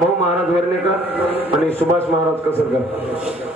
भाऊ महाराज वर्णेकर आणि सुभाष महाराज कसरकर.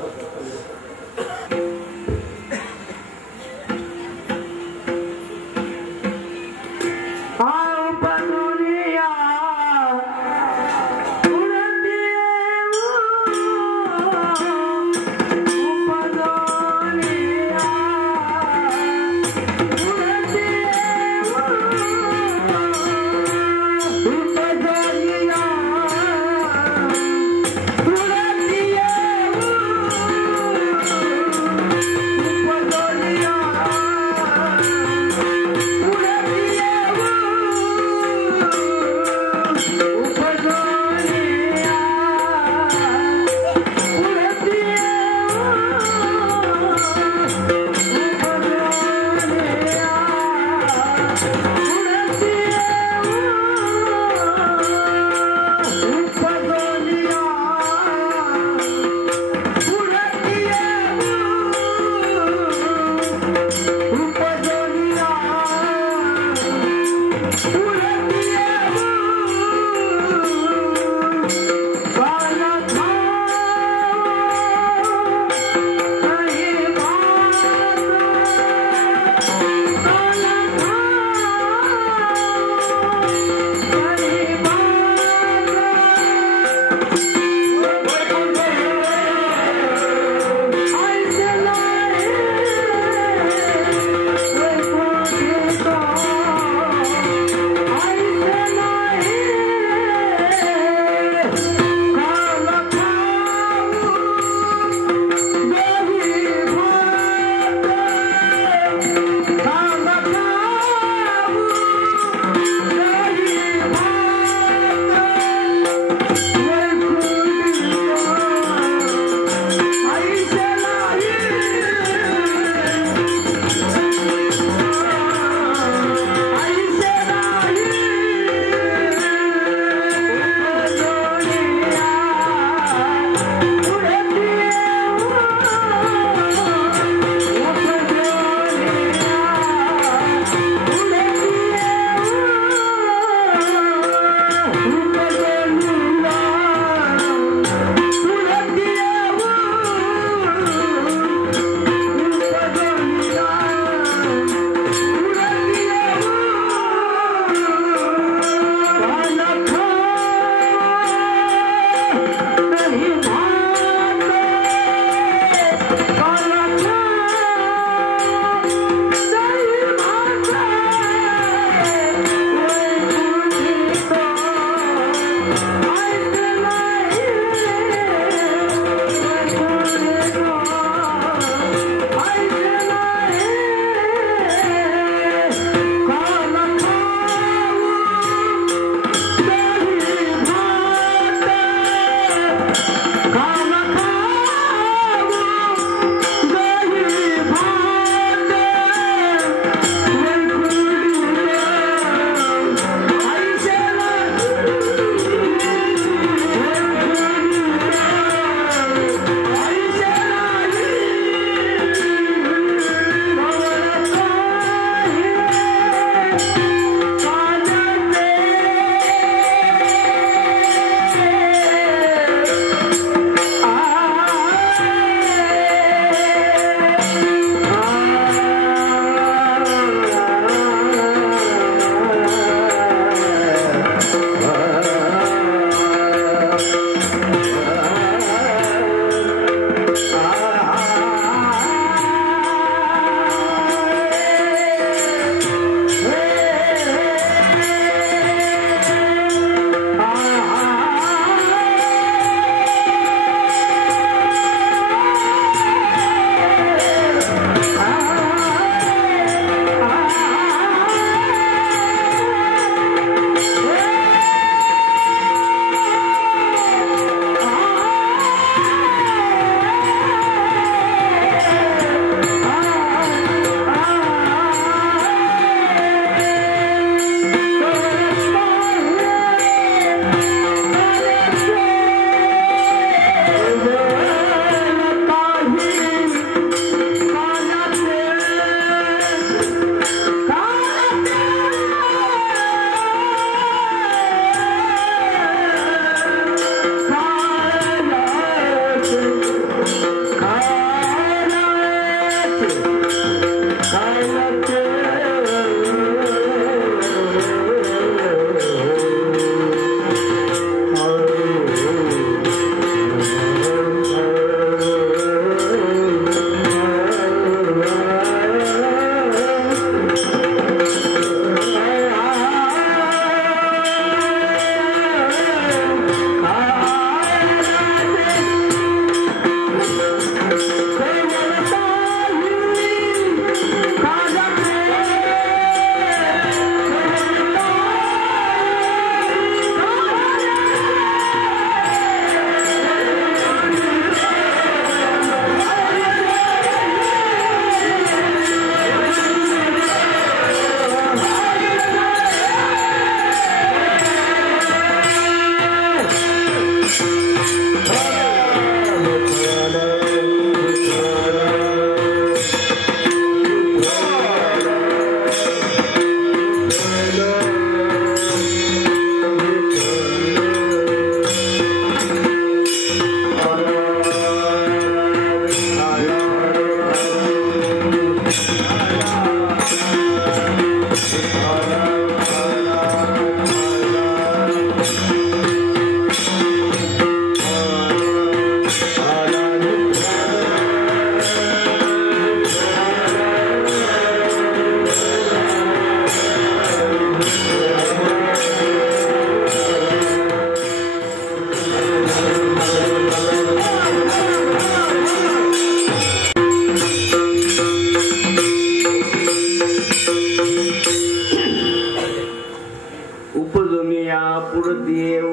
उपजूनिया पुरती येऊ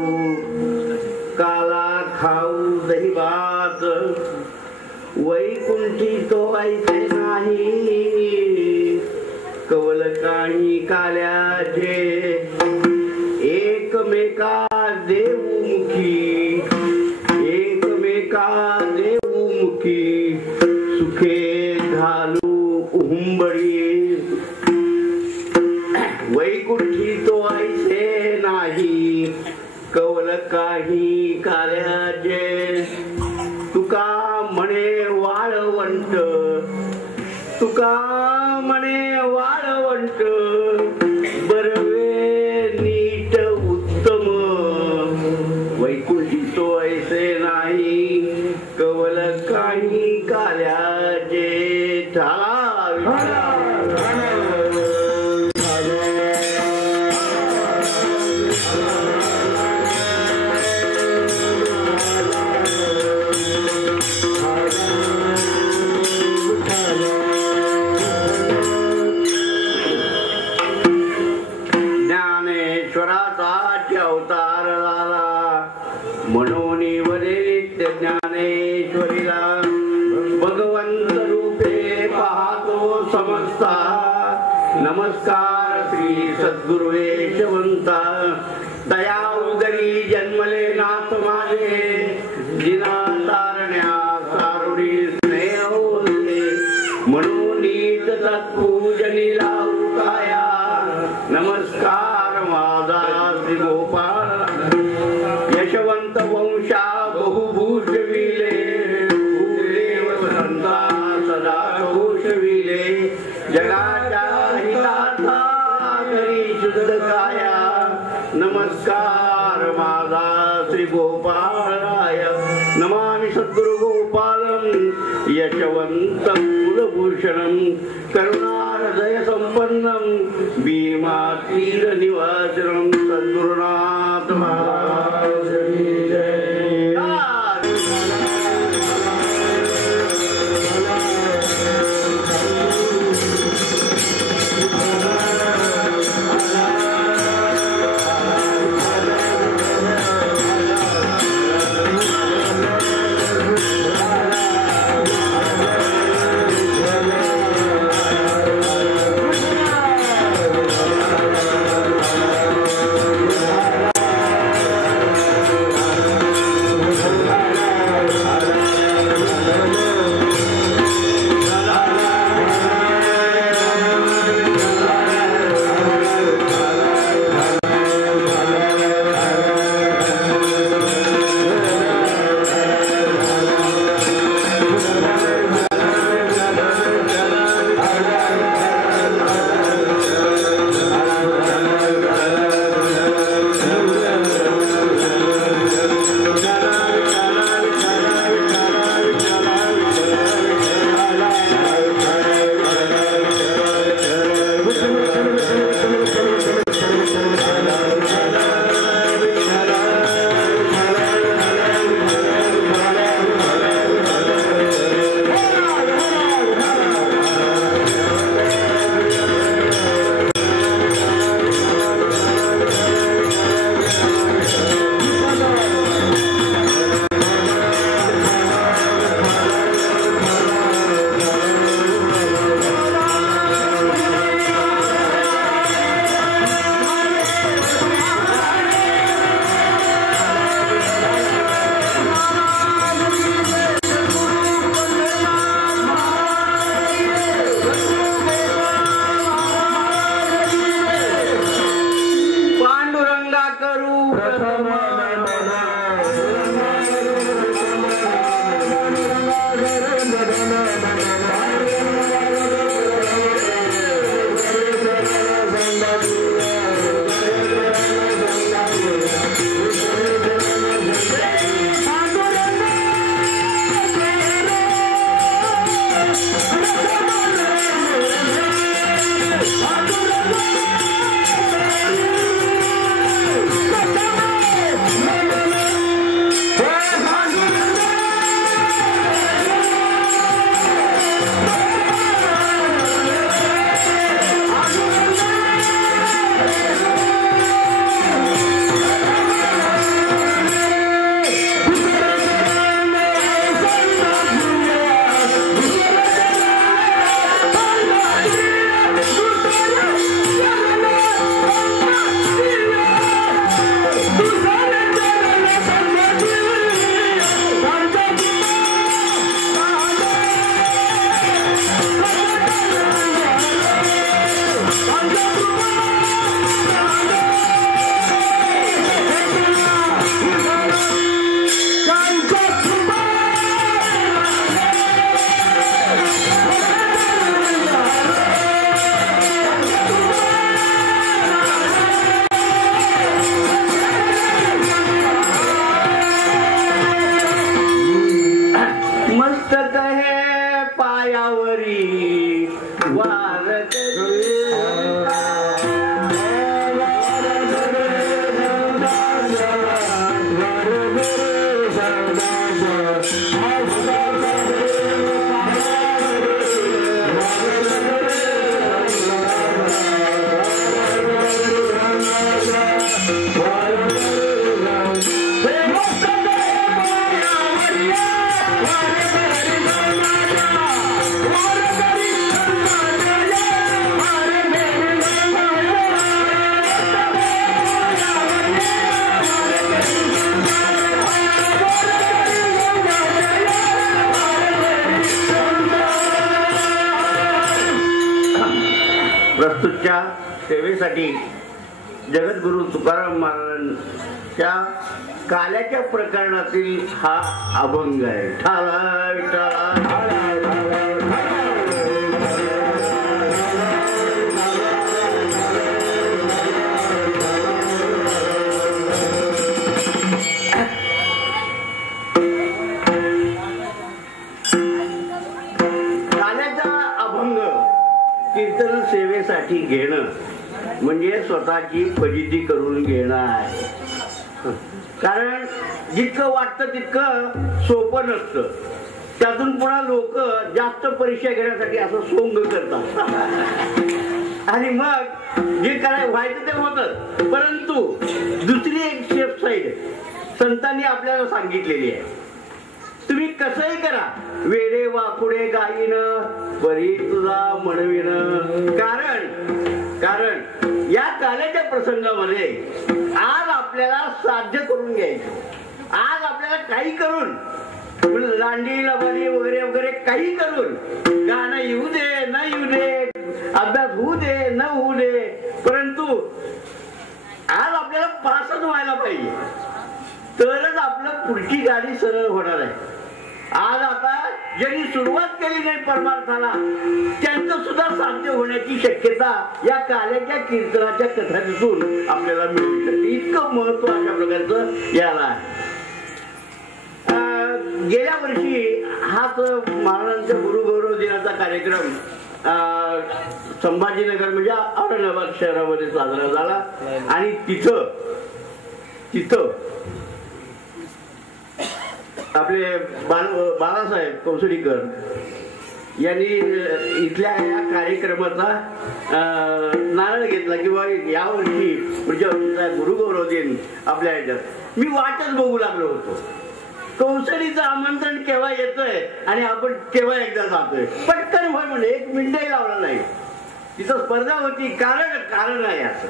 काला खाऊ दही भात वैकुंठी तो ऐसे नाही कवल काही काल्याचे एकमेका देवमुखी एकमेका देवमुखी सुखे घालू उंबळी वैकुंठी तो ऐसे नाही कवल काही काल्याचे तुका म्हणे वाळवंट तुका म्हणे वाळवंट बरवे नीट उत्तम वैकुंठी तो ऐसे नाही कवल काही काल्याचे अवतार झाला म्हणून वदे ज्ञानेश्वरीला भगवंत रूपे पाहतो समजता नमस्कार श्री सद्गुरु यशवंता दया उदरी जन्मले नाथ माझे जिना तारण्या सारुडी स्नेह होते म्हणून तत्पूजनी लावू काया नमस्कार माझा श्री गोपाळ यशवंत वंशा बहुभूषविले भूदेव संता सदा घोषविले जगाच्या हिताचा घरी शुद्ध काया नमस्कार माझा श्री गोपाळाय नमामि सद्गुरु गोपालम यशवंत कुलभूषणम करुणाहृदय संपन्नम भीमातीर निवासनम सद्गुरुनाथ महाराज की जय। अच्युतच्या सेवेसाठी जगद्गुरु तुकाराम महाराजांच्या काल्याच्या प्रकरणातील हा अभंग आहे. ठाला विठाला कीर्तन सेवेसाठी घेणं म्हणजे स्वतःची फजिती करून घेणं आहे. कारण जितकं वाटतं तितकं सोपं नसतं. त्यातून पुन्हा लोक जास्त परीक्षा घेण्यासाठी असं सोंग करतात आणि मग जे काय व्हायचं ते होतं. परंतु दुसरी एक सेफ साईड संतांनी आपल्याला सांगितलेली आहे. तुम्ही कसंही करा, वेडे वाकुडे गाईन बरी तुझा म्हणविन. कारण या काल्याच्या प्रसंगामध्ये आज आपल्याला साध्य करून घ्यायचं. आज आपल्याला काही करून लांडी लबाडी वगैरे वगैरे काही करून गाणं येऊ दे न येऊ दे, अभ्यास होऊ दे न होऊ दे, परंतु आज आपल्याला पासच व्हायला पाहिजे. तरच आपलं पुढची गाडी सरळ होणार आहे. आज आता ज्यांनी सुरुवात केली नाही परमार्थाला त्यांचं सुद्धा साध्य होण्याची शक्यता या काल्याच्या कीर्तनाच्या कथांतून आपल्याला मिळू शकते. इतकं महत्व अशा प्रकारचं याला आहे. गेल्या वर्षी हाच महाराजांच्या गुरुगौरव दिनाचा कार्यक्रम संभाजीनगर म्हणजे औरंगाबाद शहरामध्ये साजरा झाला आणि तिथं आपले बाळासाहेब कौसडीकर यांनी इथल्या या कार्यक्रमाचा नारळ घेतला किंवा यावर्षी पुढच्या वर्षीचा गुरुगौरव दिन आपल्या ह्याच्यात मी वाटच बघू लागलो होतो. कौसडीचं आमंत्रण केव्हा येतंय आणि आपण केव्हा एकदा जातोय. पटकन व्हाय म्हणजे 1 मिनिटही लावला नाही. तिथं स्पर्धा होती. कारण आहे असं.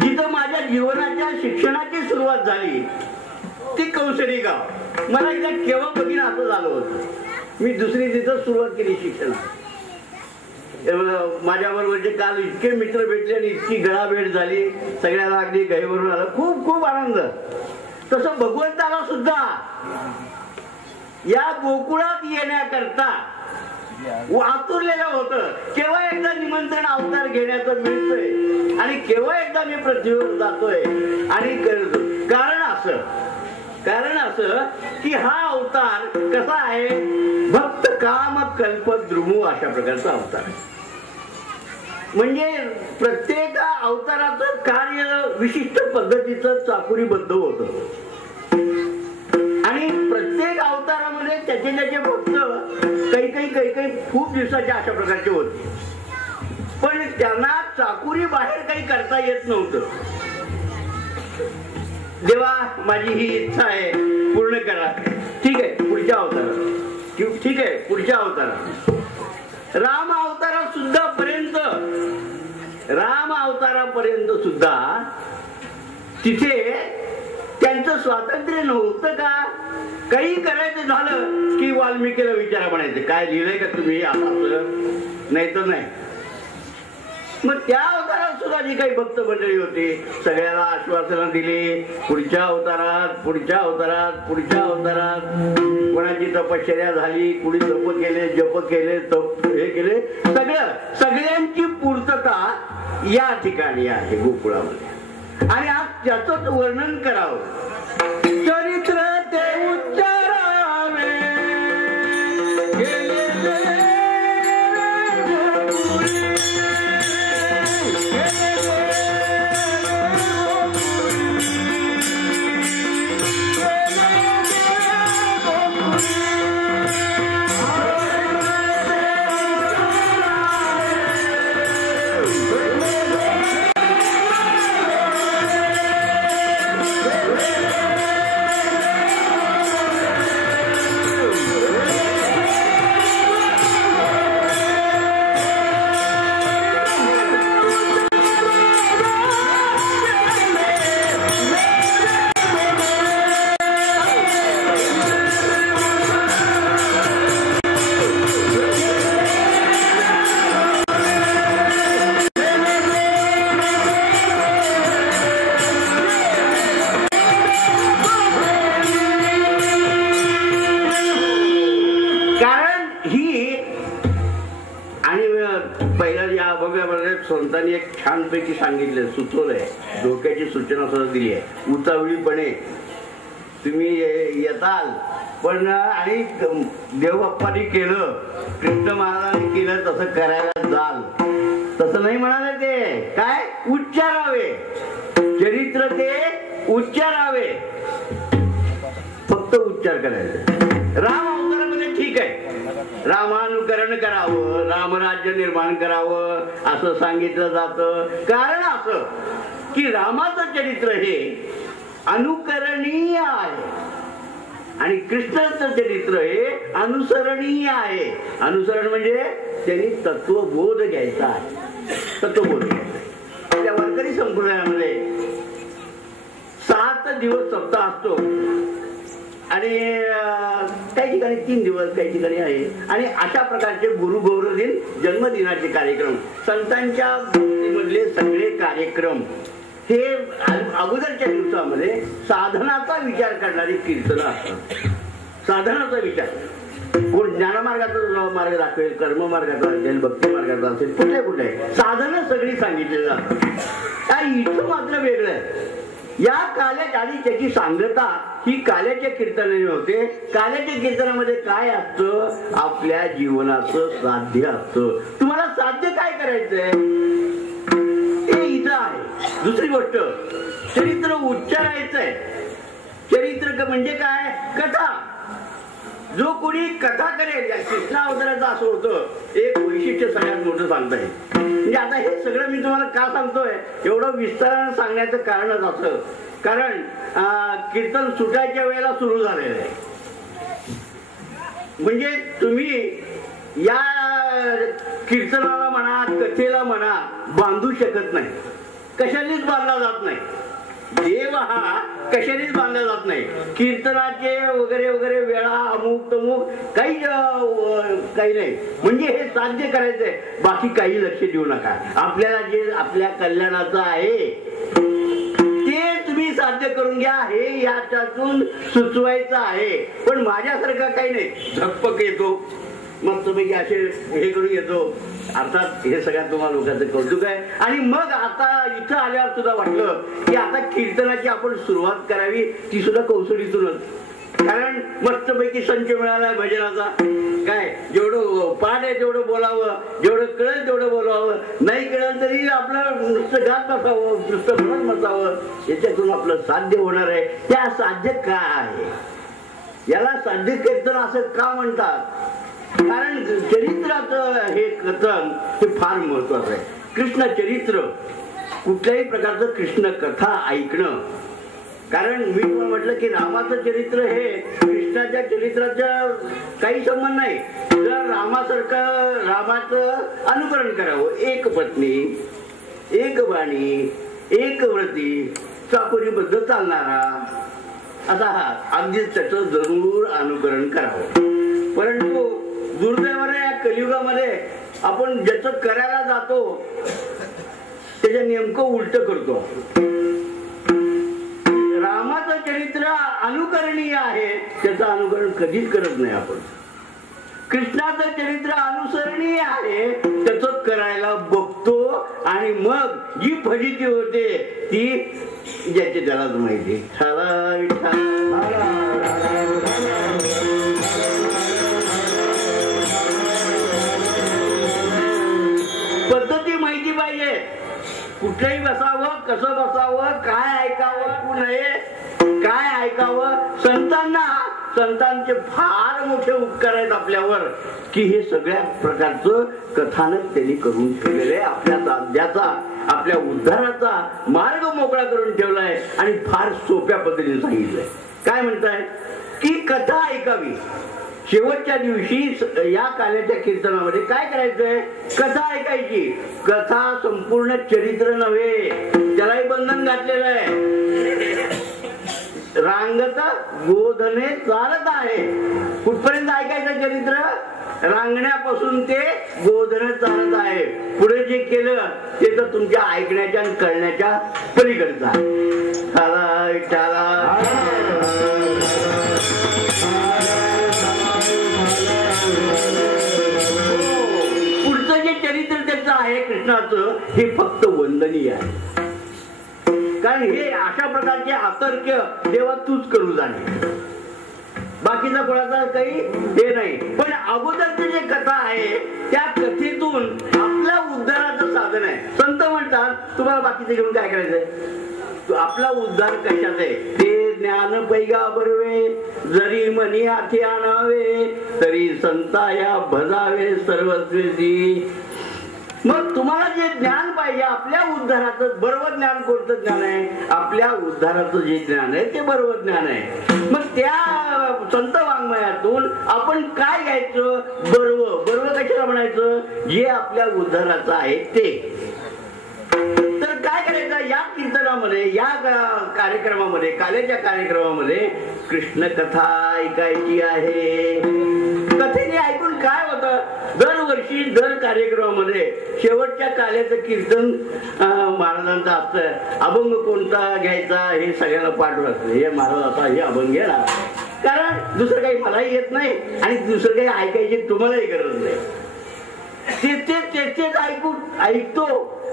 जिथं माझ्या जीवनाच्या शिक्षणाची सुरुवात झाली ती कौसडी गाव. मला एकदा केव्हा बघीन असं झालं होतं. मी दुसरी तिथं सुरुवात केली शिक्षणात. माझ्या बरोबरचे काल इतके मित्र भेटले आणि इतकी गळाभेट झाली. सगळ्याला अगदी गैवरून आलं. खूप खूप आनंद. तसं भगवंताला सुद्धा या गोकुळात येण्याकरता आतुरलेलं होतं. केव्हा एकदा निमंत्रण अवतार घेण्याचं मिळतंय आणि केव्हा एकदा मी पृथ्वीवर जातोय आणि करतो. कारण असं की हा अवतार कसा आहे, भक्त काम कल्प द्रुमू अशा प्रकारचा अवतार आहे. म्हणजे प्रत्येक अवताराचं कार्य विशिष्ट पद्धतीचं चाकुरीबद्ध होतं आणि प्रत्येक अवतारामध्ये त्याचे भक्त काही खूप दिवसाचे अशा प्रकारचे होते. पण त्यांना चाकुरी बाहेर काही करता येत नव्हतं. देवा माझी ही इच्छा आहे पूर्ण करा. ठीक आहे पुढच्या अवतारात राम अवतारापर्यंत सुद्धा तिथे त्यांचं स्वातंत्र्य नव्हतं का. काही करायचं झालं की वाल्मिकीला विचारा म्हणायचं काय लिहिलंय का तुम्ही असं, नाही तर नाही. मग त्या अवतारात सुद्धा जी काही भक्त मंडळी होती सगळ्याला आश्वासनं दिली. पुढच्या अवतारात कोणाची तपश्चर्या झाली, कुणी जप केले, तप हे केले, सगळ्यांची पूर्तता या ठिकाणी आहे गोकुळामध्ये. आणि आज त्याच वर्णन करावं. चरित्र ते उच्चारावे संतांनी एक छानपैकी सांगितलं, सुचवलंय, डोक्याची सूचना सुद्धा दिली आहे. उतावळीपणे तुम्ही येताल पण आणि देवबाप्पांनी केलं, कृष्ण महाराजांनी केलं तसं करायला जाल, तसं नाही म्हणाले. ते काय उच्चारावे चरित्र, ते उच्चारावे, फक्त उच्चार करायचे. राम अवतारामध्ये ठीक आहे, रामानुकरण करावं, रामराज्य निर्माण करावं असं सांगितलं जातं. कारण असं की रामाचं चरित्र हे अनुकरणीय आहे आणि कृष्णाचं चरित्र हे अनुसरणीय आहे. अनुसरण म्हणजे त्यांनी तत्वबोध घ्यायचा आहे, तत्वबोध घ्यायचा. त्या वारकरी संप्रदायामध्ये 7 दिवस सप्ताह असतो आणि काही ठिकाणी 3 दिवस, काही ठिकाणी आहे. आणि अशा प्रकारचे गुरु गौरव दिन, जन्मदिनाचे कार्यक्रम, संतांच्या मधले सगळे कार्यक्रम हे अगोदरच्या दिवसामध्ये साधनाचा विचार करणारी कीर्तनं असतात. साधनाचा विचार, कोण ज्ञानमार्गाचा मार्ग दाखवेल, कर्म मार्गाचा असेल, भक्ती मार्गाचा असेल, कुठले साधनं सगळी सांगितली जातात. आणि इथं मात्र वेगळं आहे. या काल्यात आणि त्याची सांगता ही काल्याच्या कीर्तनाने होते. काल्याच्या कीर्तनामध्ये काय असतं, आपल्या जीवनाचं साध्य असतं. तुम्हाला साध्य काय करायचंय ते इथं आहे. दुसरी गोष्ट, चरित्र उच्चारायचंय. चरित्र म्हणजे काय, कथा. जो कोणी कथा करेल, कृष्ण अवताराचं असं होतं, एक वैशिष्ट्य सगळ्यात मोठं सांगता येईल. म्हणजे आता हे सगळं मी तुम्हाला का सांगतोय, एवढं विस्तारानं सांगण्याचं कारणच असं, कारण कीर्तन सुटायच्या वेळेला सुरू झालेलं आहे. म्हणजे तुम्ही या कीर्तनाला म्हणा, कथेला म्हणा, बांधू शकत नाही. कशानेच बांधला जात नाही. देव हा कशानेच बांधला जात नाही. कीर्तनाचे वगैरे वगैरे वेळा, अमुक तमुक काही नाही. म्हणजे हे साध्य करायचंय, बाकी काही लक्ष देऊ नका. आपल्याला जे आपल्या कल्याणाचं आहे ते तुम्ही साध्य करून घ्या, हे याच्यातून सुचवायचं आहे. पण माझ्यासारखं काही नाही, झकपक येतो, मस्तपैकी असे हे करून येतो. अर्थात हे सगळ्यात तुम्हाला लोकांचं कौतुक आहे. आणि मग आता इथं आल्यावर सुद्धा वाटलं की आता कीर्तनाची आपण सुरुवात करावी, ती सुद्धा कौसडीतूनच. कारण मस्तपैकी संच मिळालाय भजनाचा. काय जेवढं पाठ आहे तेवढं बोलावं, जेवढं कळेल तेवढं बोलावं, नाही कळेल तरी आपलं नुसतं गात बसावं, नुसतं म्हणत बसावं. याच्यातून आपलं साध्य होणार आहे. त्या साध्य काय आहे, याला साध्य कीर्तन असं का म्हणतात, कारण चरित्राचं हे कथन हे फार महत्वाचं आहे. कृष्ण चरित्र, कुठल्याही प्रकारचं कृष्ण कथा ऐकणं. कारण मी पण म्हटलं की रामाचं चरित्र हे कृष्णाच्या चरित्राचं काही संबंध नाही. जर रामासारखं रामाचं अनुकरण करावं, एक पत्नी, एक वाणी, एक व्रती, चाकोरीबद्ध चालणारा असा हा, अगदीच त्याचं जरूर अनुकरण करावं. परंतु दुर्दैवाने या कलियुगामध्ये आपण ज्याचं करायला जातो त्याच्या नेमकं उलट करतो. रामाचं चरित्र अनुकरणीय आहे, त्याचं अनुकरण कधीच करत नाही आपण. कृष्णाचं चरित्र अनुसरणीय आहे, त्याचं करायला बघतो. आणि मग जी फजिती होते ती ज्याची त्यालाच माहिती. पद्धती माहिती पाहिजे, कुठेही बसावं, कसं बसावं, काय ऐकावं, काय ऐकावं. संतांचे फार मोठे उपकार आहेत आपल्यावर की हे सगळ्या प्रकारचं कथानक त्यांनी करून ठेवलेलं आहे. आपल्या साध्याचा, आपल्या उद्धाराचा मार्ग मोकळा करून ठेवलाय आणि फार सोप्या पद्धतीने सांगितलंय. काय म्हणताय की कथा ऐकावी. शेवटच्या दिवशी या काल्याच्या कीर्तनामध्ये काय करायचंय, कथा ऐकायची. कथा संपूर्ण चरित्र नव्हे, त्यालाही बंधन घातलेलं आहे. रांगत गोधने चालत आहे. कुठपर्यंत ऐकायचं चरित्र, रांगण्यापासून ते गोधन चालत आहे. पुढे जे केलं ते तर तुमच्या ऐकण्याच्या आणि कळण्याच्या पलीकडचं आहे. पुढचं जे चरित्र त्याचं आहे कृष्णाचं हे फक्त वंदनीय आहे. कारण हे अशा प्रकारचे अतर्क्य देवा तूच करू जाणे, बाकीचा कोणाचा काही हे नाही. पण अगोदरची जी कथा आहे त्या कथेतून आपल्या उद्धाराचं साधन आहे. संत म्हणतात तुम्हाला बाकीचे घेऊन काय करायचंय, आपला उद्धार कशात आहे ते ज्ञान पैगा बरवे, जरी मनी हाती आणावे तरी संता या भजावे सर्वस्वेची. मग तुम्हाला जे ज्ञान पाहिजे आपल्या उद्धाराचं बरोबर ज्ञान कोणतं ज्ञान आहे, आपल्या उद्धाराचं जे ज्ञान आहे ते बरोबर ज्ञान आहे. मग त्या संत वाङ्मयातून आपण काय घ्यायचं, बरोबर कशाला म्हणायचं, जे आपल्या उद्धाराचं आहे ते. तर काय करायचं, या कीर्तनामध्ये या कार्यक्रमामध्ये कालेच्या कार्यक्रमामध्ये कृष्ण कथा ऐकायची आहे. कथेने ऐकून काय होतं, दरवर्षी दर कार्यक्रमामध्ये शेवटच्या काल्याचं कीर्तन महाराजांचं असतं. अभंग कोणता घ्यायचा हे सगळ्यांना पाठवत असतं, हे महाराज आता हे अभंग घेणार, कारण दुसरं काही मलाही येत नाही आणि दुसरं काही ऐकायची तुम्हालाही गरज नाही. तेच ऐकतो,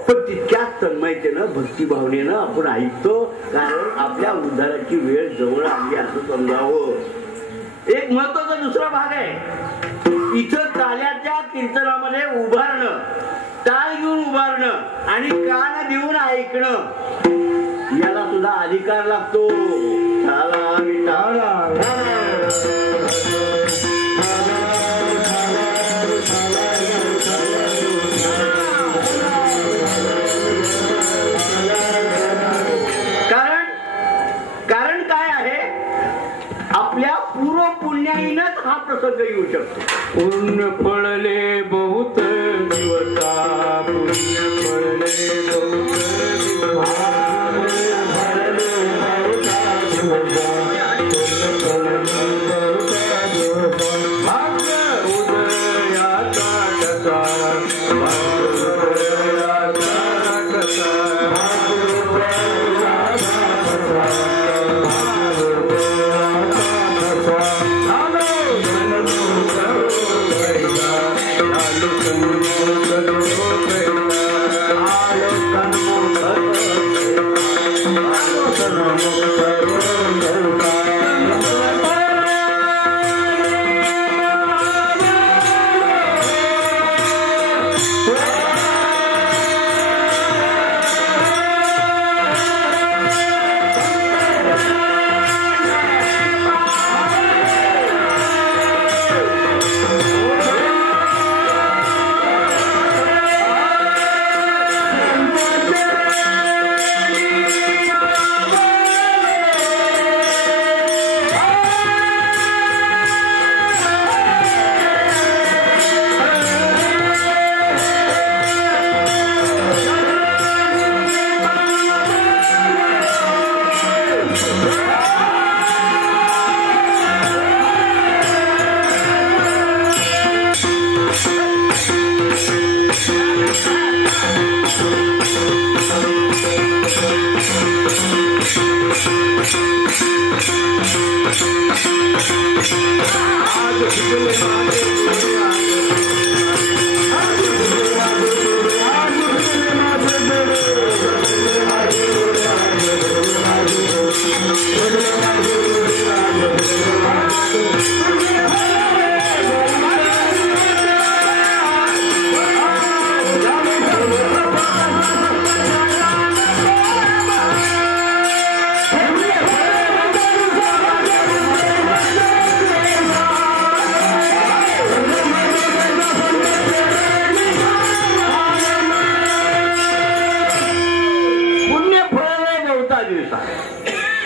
पण तितक्याच तन्मयतेनं भक्तिभावनेनं आपण ऐकतो, कारण आपल्या उद्धाराची वेळ जवळ आली असं समजावं. एक महत्वाचा दुसरा भाग आहे, इथं काल्याच्या कीर्तनामध्ये उभारणं, टाळ घेऊन उभारणं आणि कान देऊन ऐकणं याला सुद्धा अधिकार लागतो. कारण काय आहे, आपल्या पूर्व पुण्याईनच हा प्रसंग येऊ शकतो. पुण्य पडले बहुत दिवसा, पुण्य पडले बहुत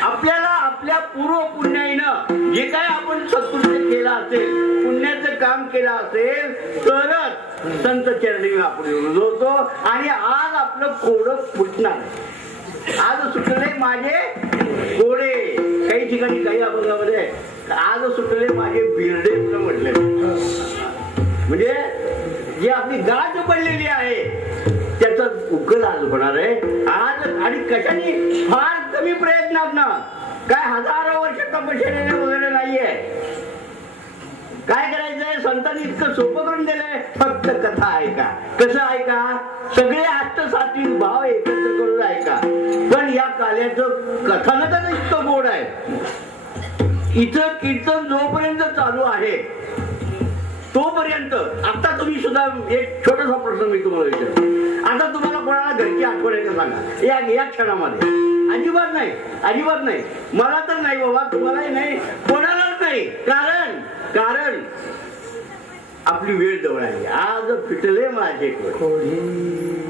आपल्याला आपल्या पूर्व पुण्याईनं जे काय आपण सत्कृत्य केलं असेल, पुण्याचं काम केलं असेल तरच संत चरणी आपण रुजवतो. आणि आज आपलं कोडं फुटणार. आज सुटले माझे कोडे, काही ठिकाणी काही अभंगामध्ये आज सुटले माझे बिरडे म्हटले, म्हणजे जी आपली गाठ पडलेली आहे त्याचा उकल आज होणार आहे आज. आणि कशाने, फार कमी प्रयत्नात ना, काय हजारो वर्ष तपश्चर्याने वगैरे नाहीये. काय करायचंय? संतांनी इतकं सोपं करून दिलंय, फक्त कथा ऐका. कसं ऐका? सगळे अष्टसात्विक भाव एकत्र करून ऐका. पण या काल्याचं कथानकच इतकं गोड आहे. इथं कीर्तन जोपर्यंत चालू आहे तोपर्यंत, आता तुम्ही सुद्धा एक छोटासा प्रश्न मी तुम्हाला विचारतो. आता तुम्हाला कोणाला घरची आठवण आहे का सांगा या क्षणामध्ये? अजिबात नाही, अजिबात नाही. मला तर नाही बाबा, तुम्हालाही नाही, कोणालाच नाही. कारण आपली वेळ जवळ आहे. आज फिटले माझे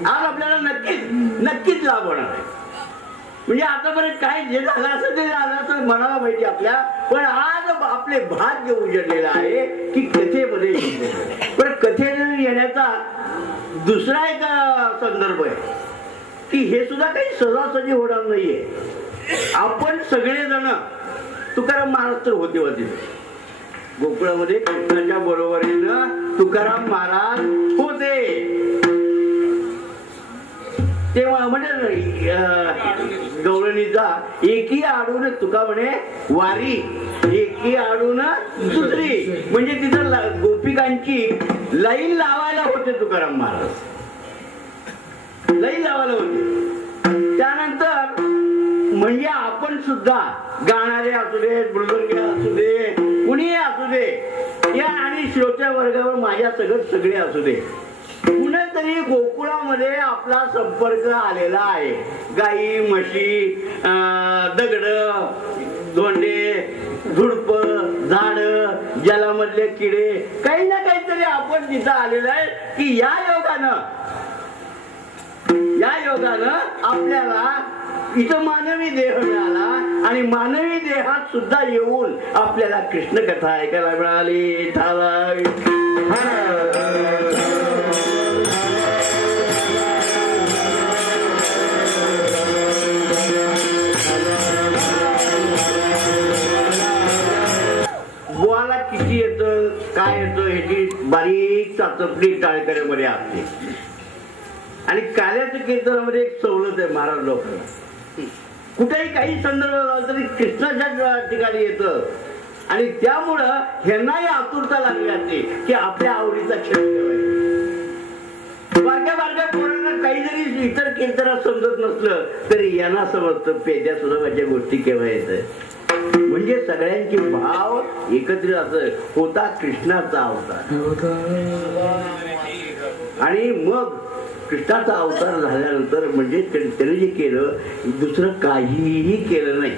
आज आपल्याला नक्कीच लाभ होणार आहे. म्हणजे आतापर्यंत काय जे झालं असं ते झालं असं म्हणायला पाहिजे आपल्या. पण आज आपले भाग्य उजडलेलं आहे की कथेमध्ये येते. पण कथेने येण्याचा दुसरा एक संदर्भ आहे की हे सुद्धा काही सहजासहजी होणार नाहीये. आपण सगळेजण, तुकाराम महाराज तर होते गोकुळामध्ये, कृष्णाच्या बरोबरीनं तुकाराम महाराज होते. तेव्हा म्हणजे गवळणीचा एकी आडून तुका म्हणे वारी, एकी आडून दुसरी. म्हणजे तिथं गोपिकांची लाईन लावायला होते तुकाराम महाराज, लाईन लावायला होते. त्यानंतर म्हणजे आपण सुद्धा गाणारे असू दे, मृदंगी असू दे, कुणीही असू दे, या आणि श्रोत्या वर्गावर माझ्या सगळे असू दे, कुणीतरी गोकुळामध्ये आपला संपर्क आलेला आहे. गाई, म्हशी, दगड, धोंडे, झुडप, झाड, जलामधले किडे, काही ना काहीतरी आपण तिथं आलेलं आहे की या योगानं आपल्याला इथं मानवी देह मिळाला आणि मानवी देहात सुद्धा येऊन आपल्याला कृष्ण कथा ऐकायला मिळाली. बुवाला किती येतं, काय येतं ह्याची बारीक चाचपणी टाळकऱ्यामध्ये असते. आणि काल्याच्या कीर्तनामध्ये एक सवलत आहे महाराज लोकांना. कुठेही काही संदर्भ झाला तरी कृष्णाच्या ठिकाणी येतं आणि त्यामुळं ह्यांनाही आतुरता लागली असते की आपल्या आवडीचा खेळ ठेवायचा. बारक्या पोरांना काही जरी इतर कीर्तनात समजत नसलं तरी यांना समजतं पेद्या सुद्धा गोष्टी केव्हा येत. म्हणजे सगळ्यांचे भाव एकत्रित असत होता कृष्णाचा अवतार. आणि मग कृष्णाचा अवतार झाल्यानंतर म्हणजे त्याने जे केलं दुसरं काहीही केलं नाही.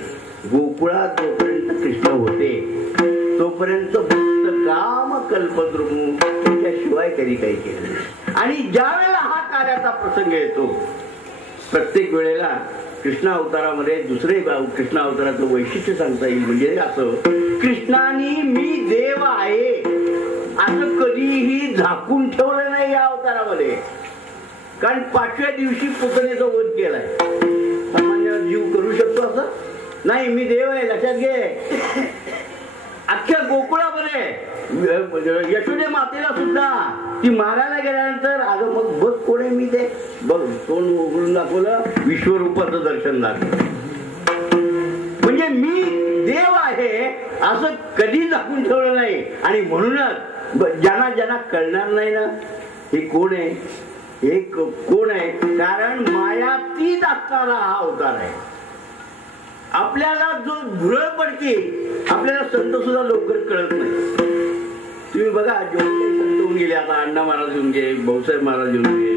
गोकुळात जोपर्यंत कृष्ण होते तोपर्यंत फक्त काम कल्पद्रुमू त्याच्याशिवाय कधी काही केलं नाही. आणि ज्या वेळेला हा कार्याचा प्रसंग येतो प्रत्येक वेळेला कृष्ण अवतारामध्ये दुसरे कृष्ण अवताराचं वैशिष्ट्य सांगता येईल. म्हणजे असं, कृष्णाने मी देव आहे असं कधीही झाकून ठेवलं नाही या अवतारामध्ये. कारण 5व्या दिवशी पुतणेचा वध केलाय. सामान्य जीव करू शकतो असं नाही. मी देव आहे लक्षात घे. अख्ख्या गोकुळामध्ये यशोदे मातेला सुद्धा ती मारायला गेल्यानंतर अगं मग बघ कोण आहे मी ते बघ तोंड उघडून दाखवलं, विश्वरूपाचं दर्शन लागलं. म्हणजे मी देव आहे असं कधी दाखवून ठेवलं नाही. आणि म्हणूनच ज्यांना कळणार नाही ना हे कोण आहे, हे कोण आहे, कारण मायातीत असणारा हा अवतार आहे. आपल्याला जो भुरळ पडते आपल्याला संत सुद्धा लवकर कळत नाही. तुम्ही बघा जेवढे संत होऊन गेले, आता अण्णा महाराज येऊन गे, भाऊसाहेब महाराज येऊन गे,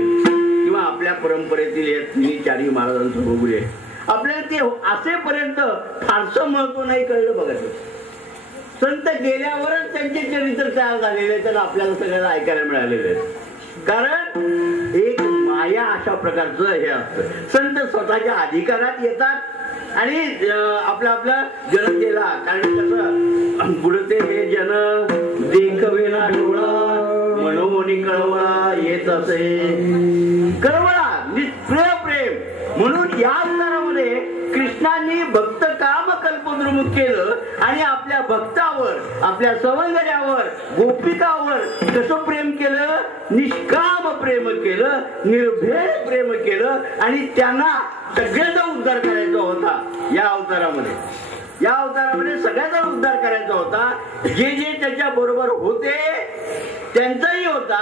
किंवा आपल्या परंपरेतील तिन्ही चारही महाराजांचं बघूया, आपल्याला ते असेपर्यंत फारसं महत्व नाही कळलं. बघा संत गेल्यावरच त्यांचे चरित्र तयार झालेले आहेत, त्यांना आपल्याला सगळ्याला ऐकायला मिळालेले आहेत. कारण एक माया अशा प्रकारचं हे असतं. संत स्वतःच्या अधिकारात येतात आणि आपला जन केला. कारण कसं बुडते हे जन देखवेना डोळा मनोमनी कळवळा येत असे. कळवळा निष्प्रिय प्रेम. म्हणून या अवतारामध्ये कृष्णांनी भक्त काम कल्पद्रुमुख केलं आणि आपल्या भक्तावर, आपल्या सवंगड्यावर, गोपिकावर कसं प्रेम केलं, निष्काम प्रेम केलं, निर्भेद प्रेम केलं आणि त्यांना सगळ्याचा उद्धार करायचा होता या अवतारामध्ये. या अवतारामध्ये सगळ्याचा उद्धार करायचा होता. जे जे त्याच्या बरोबर होते त्यांचाही होता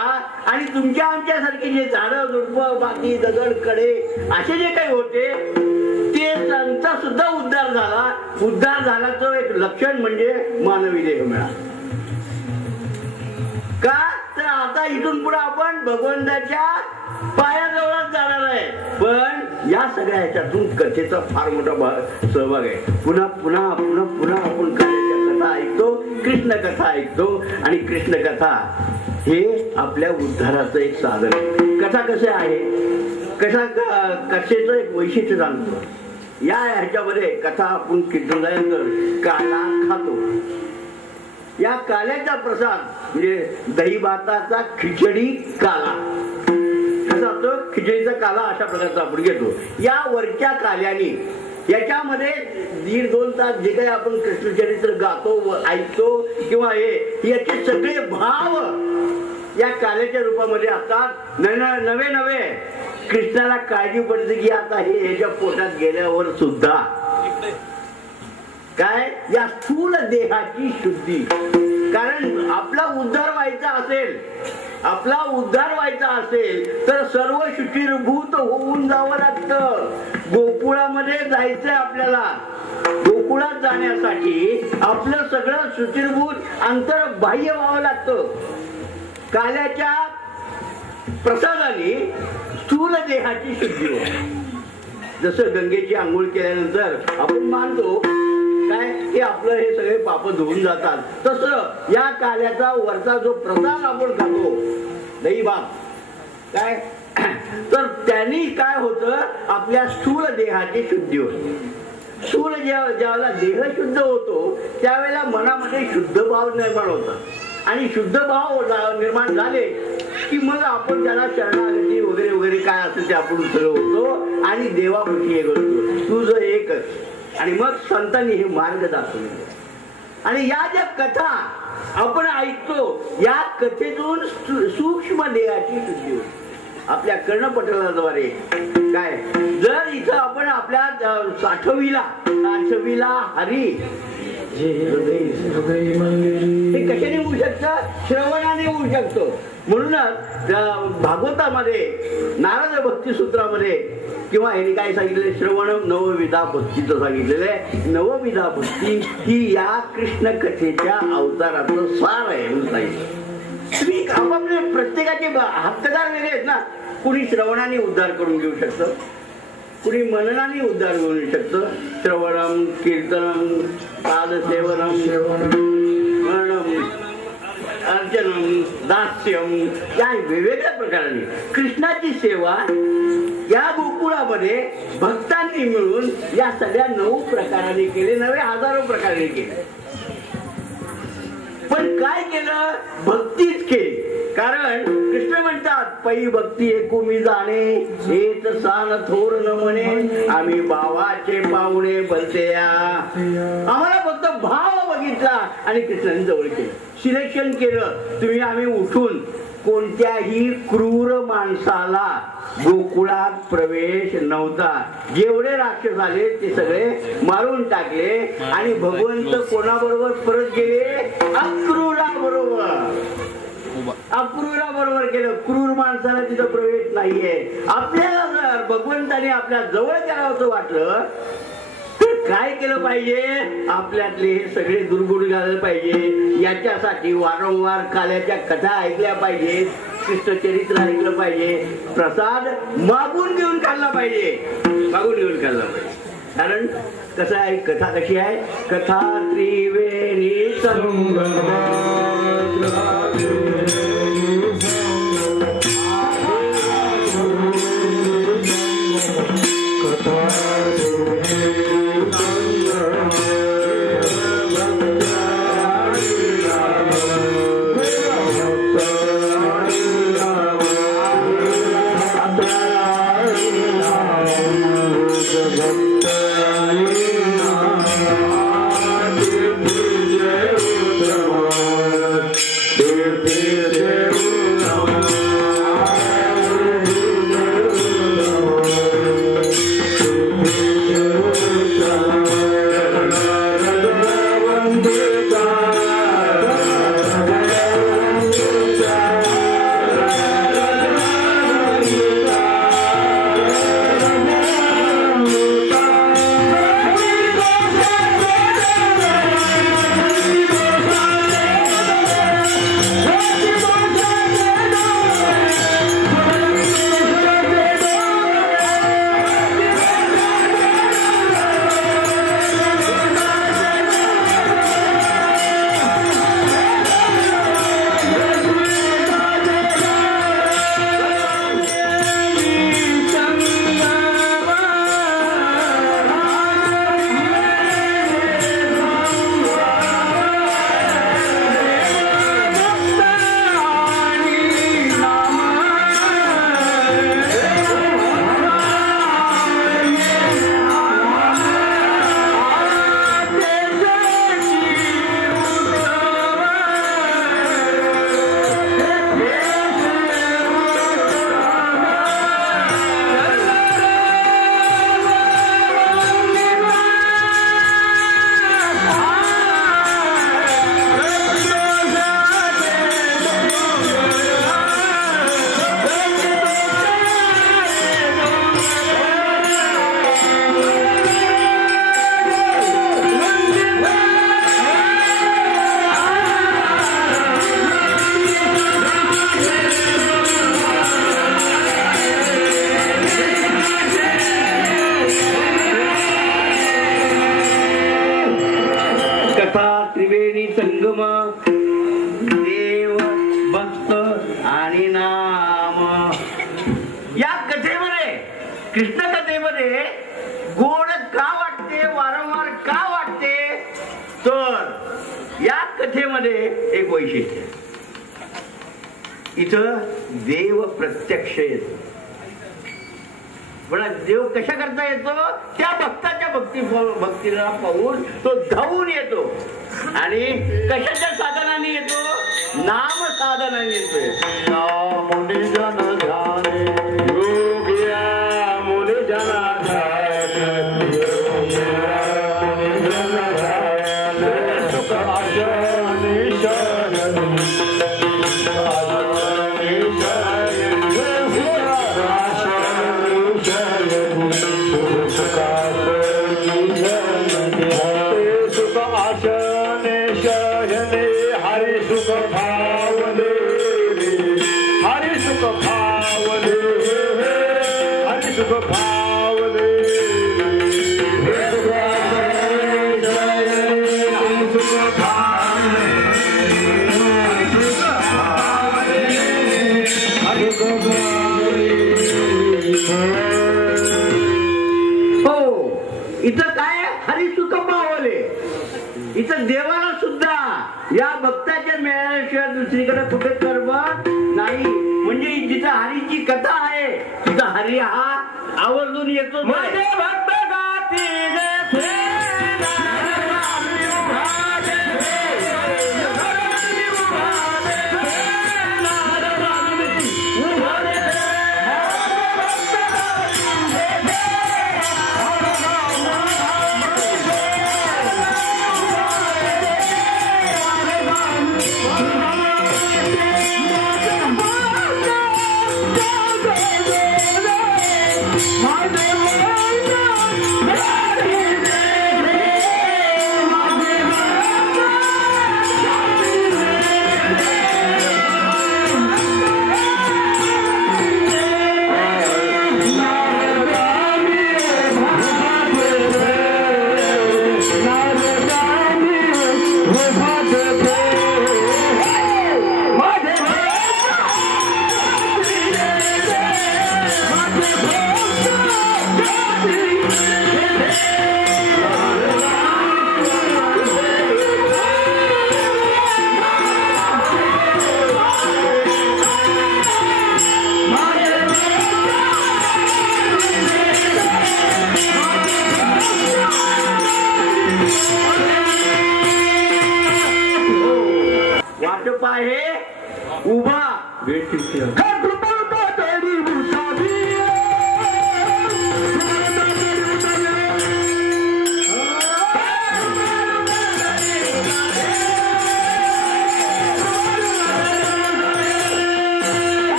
आणि तुमच्या आमच्यासारखे जे झाडं झुडपं बाकी दगड कडे असे जे काही होते ते त्यांचा सुद्धा उद्धार झाला. उद्धार झाल्याचं एक लक्षण म्हणजे मानवी देह मिळाला. का तर आता इथून पुढे आपण भगवंताच्या पायाजवळच जाणार आहे. पण या सगळ्या ह्याच्यातून कथेचा फार मोठा सहभाग आहे. पुन्हा पुन्हा पुन्हा पुन्हा आपण कथा ऐकतो, कृष्ण कथा ऐकतो आणि कृष्ण कथा हे आपल्या उद्धाराचं एक साधन आहे. कथा कसे आहे, कथेचं एक वैशिष्ट्य सांगतो. या ह्याच्यामध्ये कथा आपण कीर्तन झाल्यानंतर काला खातो. या काल्याचा प्रसाद म्हणजे दही भाताचा खिचडी काला कसा असतो, खिचडीचा काला अशा प्रकारचा आपण घेतो. या वरच्या काल्याने याच्यामध्ये 1.5-2 तास जे काही आपण कृष्णचरित्र गातो ऐकतो किंवा हे याचे सगळे भाव या काल्याच्या रूपामध्ये असतात. नवे नवे कृष्णाला काळजी पडते की आता हे याच्या पोटात गेल्यावर सुद्धा काय या स्थूल देहाची शुद्धी. कारण आपला उद्धार व्हायचा असेल तर सर्व शुचिर्भूत होऊन जावं लागतं. गोकुळामध्ये जायचंय आपल्याला. गोकुळात जाण्यासाठी आपलं सगळं शुचिर्भूत अंतर बाह्य व्हावं लागतं. काल्याच्या प्रसादाने स्थूल देहाची शुद्धी होते. जसं गंगेची आंघोळ केल्यानंतर आपण मानतो काय हे आपलं हे सगळे पाप धुवून जातात, तसं या काल्याचा वरचा जो प्रसाद आपण खातो दही भात काय तर त्यांनी काय होतं आपल्या स्थूल देहाची शुद्धी होते. स्थूल ज्यावेळेला देह शुद्ध होतो त्यावेळेला मनामध्ये शुद्ध भाव निर्माण होतात आणि शुद्ध भाव निर्माण झाले की मग आपण त्याला शरणागती वगैरे वगैरे काय असेल ते आपण सगळं होतो आणि देवापाशी हे करतो तुझं एकच. आणि मग संतांनी हे मार्ग दाखवले. आणि या ज्या कथा आपण ऐकतो या कथेतून सूक्ष्म देहाची शुद्धी होते आपल्या कर्णपटलाद्वारे. काय जर इथं आपण आपल्या साठवीला हरी हे कशाने होऊ शकतं, श्रवणाने होऊ शकतो. म्हणूनच भागवतामध्ये नारद भक्ती सूत्रामध्ये किंवा यांनी काय सांगितले श्रवण नवविधा भक्तीचं सांगितलेलं आहे. नवविधा भक्ती ही या कृष्ण कथेच्या अवताराचं सार आहे म्हणून सांगितलं. तुम्ही आपापले प्रत्येकाचे हक्कदार वेगळे आहेत ना. कुणी श्रवणाने उद्धार करून घेऊ शकतं, कुणी मननाने उद्धार करू शकतं. श्रवणम कीर्तनम पादसेवनम मननम अर्चनम दास्यम या वेगवेगळ्या प्रकाराने कृष्णाची सेवा या गोकुळामध्ये भक्तांनी मिळून या सगळ्या 9 प्रकाराने केले, नवे हजारो प्रकाराने केले. पण काय केलं, भक्तीच केली. कारण कृष्ण म्हणतात पै भक्ती एकूमी जाणे हेच सान थोर न म्हणे आम्ही भावाचे पाहुणे बनते. आम्हाला फक्त भाव बघितला आणि कृष्णाने जवळ केलं, सिलेक्शन केलं. तुम्ही आम्ही उठून कोणत्याही क्रूर माणसाला गोकुळात प्रवेश नव्हता. जेवढे राक्षस आले ते सगळे मारून टाकले आणि भगवंत कोणाबरोबर परत गेले, अक्रूराबरोबर केलं. क्रूर माणसाला तिथं प्रवेश नाहीये. आपल्याला जर भगवंताने आपल्या जवळ करावं असं वाटलं तर काय केलं पाहिजे, आपल्यातले हे सगळे दुर्गुण घाललं पाहिजे. याच्यासाठी वारंवार काल्याच्या कथा ऐकल्या पाहिजेत, कृष्ण चरित्र ऐकलं पाहिजे, प्रसाद मागून घेऊन खाल्ला पाहिजे, कारण कसं आहे कथा कशी आहे, कथा त्रिवेणी Dear त्रिवेणी संगम देव भक्त आणि नाम. या कथेमध्ये कृष्ण कथेमध्ये गोड का वाटते, वारंवार का वाटते, तर या कथेमध्ये एक वैशिष्ट्य, इथं देव प्रत्यक्ष येतो. पण देव कशा करता येतो, त्या भक्ताच्या भक्तीला पाहून तो धावून येतो. आणि कशाच्या साधनाने येतो, नाम साधनाने येतोय. इथं काय हरिसुख पावले. इथं देवाला सुद्धा या भक्ताच्या मेळाव्याशिवाय दुसरीकडे कुठे करमत नाही. म्हणजे जिथं हरीची कथा आहे तिथं हरी हा आवर्जून येतो. माझे भक्त उभा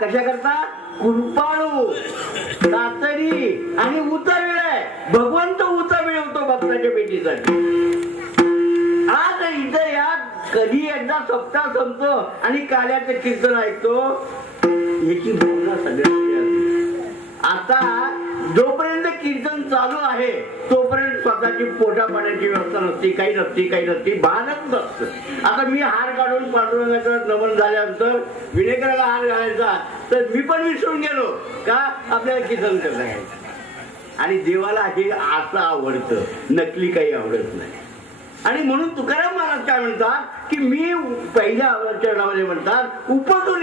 कशा करता कृपाळू तातडी आणि उतावीळ आहे. भगवंत उतावीळ होतो भक्ताच्या भेटीसाठी. आज इथं या कधी एकदा सप्ताह संपतो आणि काल्याचं कीर्तन ऐकतो याची भावना सगळ्यांची. आता जोपर्यंत कीर्तन चालू आहे तोपर्यंत स्वतःची पोटा पाण्याची व्यवस्था नसती, काही नसती, भानच नसतं. आता मी हार काढून पांडुरंगाचं नमन झाल्यानंतर विनेकराला हार घालायचा तर मी पण विसरून गेलो का आपल्याला कीर्तन करायचं. आणि देवाला हे असं आवडतं, नकली काही आवडत नाही. आणि म्हणून तुकाराम महाराज काय म्हणतात की मी पहिल्या चरणामध्ये म्हणतात उपजून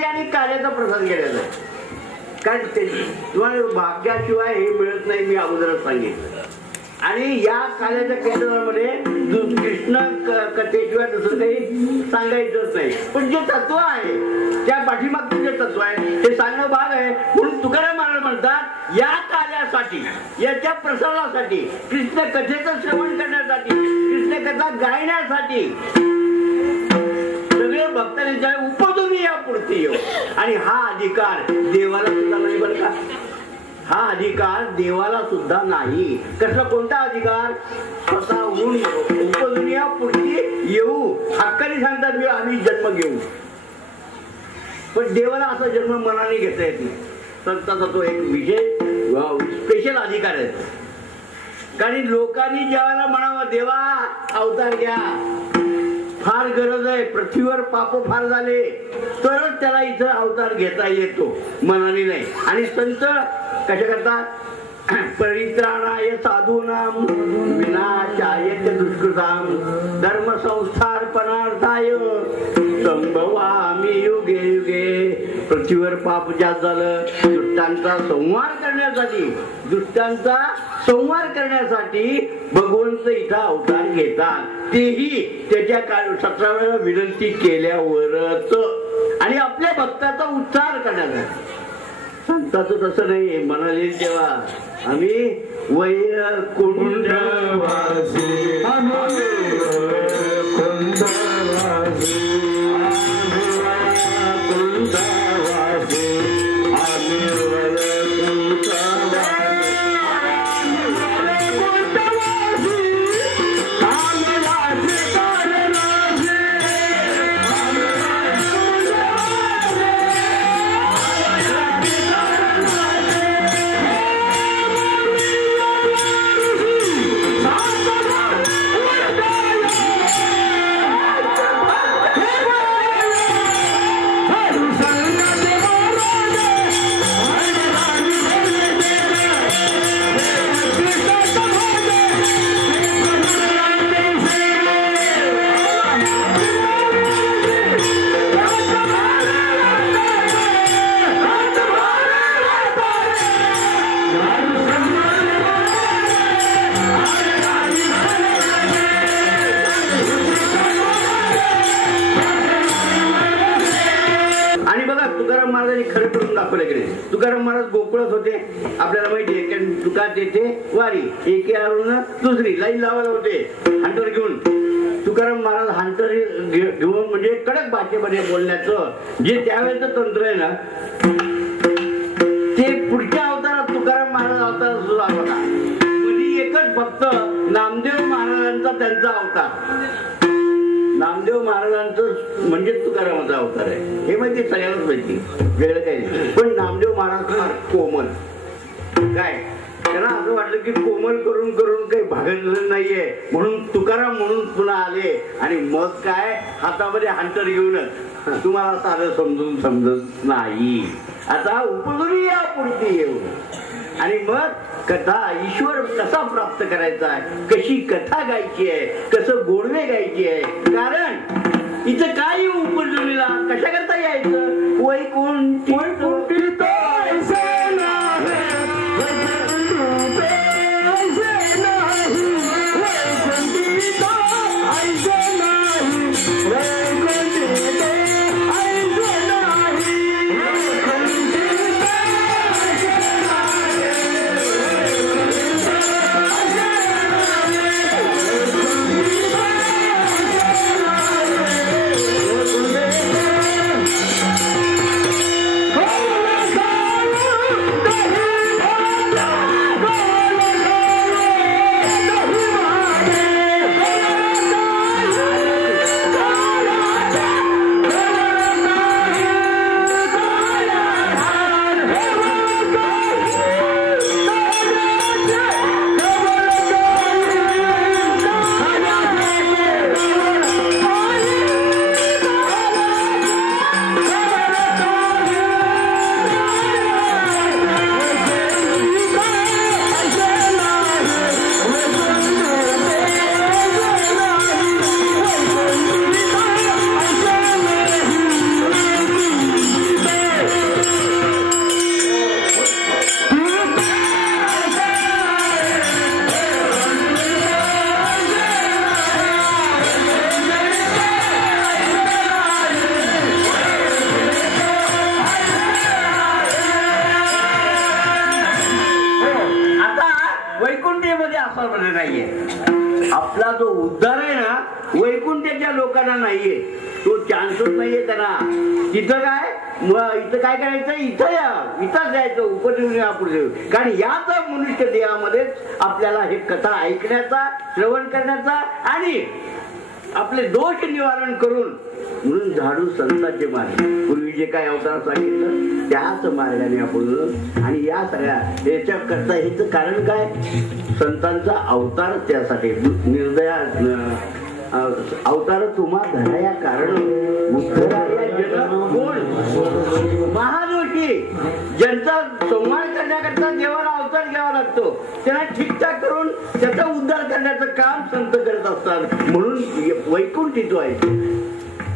भाग्यासाठी आणि कार्याचा प्रसाद केलेला आहे. कारण तुम्हाला भाग्याशिवाय हे मिळत नाही, मी अगोदरच सांगितलं. आणि या कार्याच्या केंद्रामध्ये कृष्ण कथेशिवाय दुसरं काही सांगायचंच नाही. पण जे तत्व आहे त्या पाठीमागचं जे तत्व आहे ते सांगणं भाग आहे. म्हणून तुकाराम महाराज म्हणतात या कार्यासाठी, याच्या प्रसारासाठी, कृष्ण कथेचं श्रवण करण्यासाठी, कृष्ण कथा गायण्यासाठी सगळे भक्तांच्या उपदुनी या पुढती येऊ. आणि हा अधिकार देवाला सुद्धा नाही बरं का. हा अधिकार देवाला सुद्धा नाही. कसला कोणता अधिकार? स्वतःहून उपदुनिया पुढची येऊ हक्काने सांगतात मी आम्ही जन्म घेऊ. पण देवाला असा जन्म मनाने घेता येत नाही. संतांचा तो एक विशेष स्पेशल अधिकार आहे. कारण लोकांनी ज्यावेळेला म्हणावं देवा अवतार घ्या, फार गरज आहे, पृथ्वीवर पाप फार झाले, तरच त्याला इथं अवतार घेता येतो, मनाने नाही. आणि संत कशा करतात? परित्राणाय साधूनाम विनाशाय च दुष्कृताम धर्म संस्थापनार्थाय संभवामि युगे युगे. पृथ्वीवर पाप जास्त झालं, दुष्टांचा संहार करण्यासाठी भगवंत इथं अवतार घेतात. तेही त्याच्या 17 वेळा विनंती केल्यावरच आणि आपल्या भक्ताचा उच्चार करण्यासाठी. संताचं तसं नाही. म्हणाले तेव्हा आम्ही वैकुंठवासी तुकाराम महाराज गोकुळात होते. आपल्याला माहिती आहे कारण तुका तेथे वारी एके आरून दुसरी लाईन लावायला होते हंटर घेऊन. तुकाराम महाराज हंटर घेऊन म्हणजे कडक भाषेमध्ये बोलण्याचं जे त्यावेळेचं तंत्र आहे ना ते पुढच्या अवतारात तुकाराम महाराज अवतार सुद्धा होता. म्हणजे एकच फक्त नामदेव महाराजांचा त्यांचा अवतार. नामदेव महाराजांचं म्हणजे तुकारामाचा अवतार आहे हे माहिती सगळ्यालाच माहिती, वेगळं काही नाही. पण नामदेव महाराज फार कोमल. काय त्यांना असं वाटलं की कोमल करून करून काही भागलं नाहीये म्हणून तुकाराम म्हणून पुन्हा आले. आणि मग काय हातामध्ये हंटर घेऊनच तुम्हाला साधं समजत नाही. आता उपदुनी या पुढची येऊ. आणि मग कथा ईश्वर कसा प्राप्त करायचा आहे, कशी कथा गायची आहे, कसं गोडवे गायची आहे. कारण इथं काय येऊ उपदुनीला कशा करता यायचं? वैकुंठ Oh! नाहीये. आपला जो उद्धार आहे ना वैकुंठाच्या लोकांना नाहीये, तो चान्सच नाहीये त्यांना. तिथं काय इथं काय करायचं, इथं जायचं उपदेव. कारण याच मनुष्य देहामध्येच आपल्याला हे कथा ऐकण्याचा, श्रवण करण्याचा आणि आपले दोष निवारण करून, म्हणून झाडू संतांचे मार्ग, पूर्वी जे काय अवतार सांगितलं त्याच मार्गाने आपण. आणि या सगळ्या याच्या करता हेच कारण काय, संतांचा अवतार त्यासाठी. निर्दया अवतार तुम्हा धराया कारण कोण महादोषी, ज्यांचा संहार करण्याकरता देवाला अवतार घ्यावा लागतो, त्यांना ठीकठाक करून त्याचा उद्धार करण्याचं काम संत करत असतात. म्हणून वैकुंठी जो आहे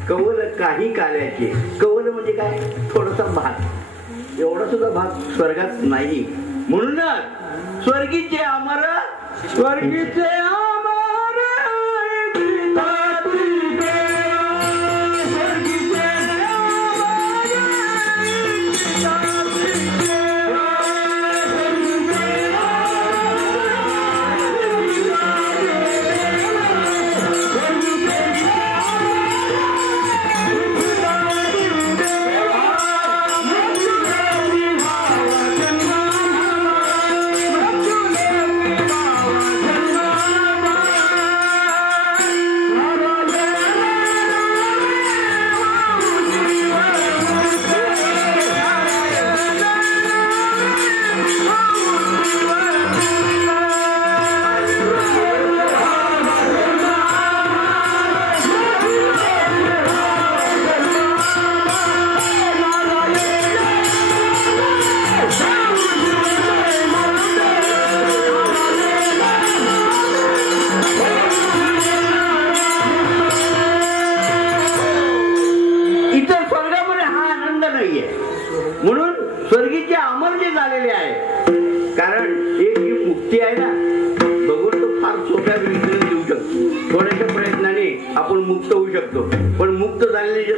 कवल काही कार्याचे, कवल म्हणजे काय, थोडासा भाग, एवढा सुद्धा भाग स्वर्गात नाही. म्हणूनच स्वर्गीचे अमर, स्वर्गीचे अमर